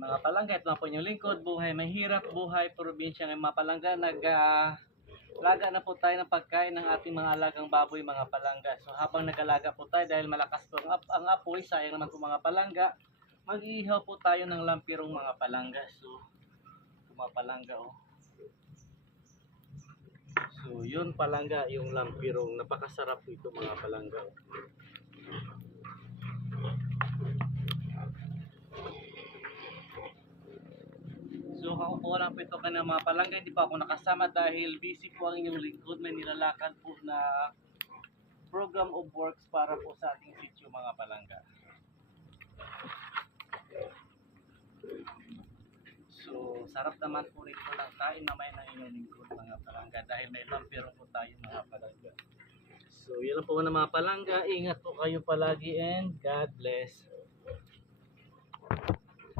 mga palangga, ito na po inyong lingkod, buhay mahirap, buhay probinsya ng mga palangga. Laga na po tayo ng pagkain ng ating mga alagang baboy, mga palangga. So habang nagalaga po tayo, dahil malakas po ang apoy, sayang naman po mga palangga, mag-iihaw po tayo ng lampirong mga palangga. So mga palangga, oh. So yun palangga, yung lampirong, napakasarap ito mga palangga. So ako lang po ito ka ng mga palangga, hindi pa ako nakasama dahil busy po ang inyong lingkod. May nilalakad po na program of works para po sa ating sitio mga palangga. So sarap naman po rito ng kain na may ng inyong lingkod mga palangga dahil may lampiro po tayo mga palangga. So yun lang po mga palangga, ingat po kayo palagi and God bless.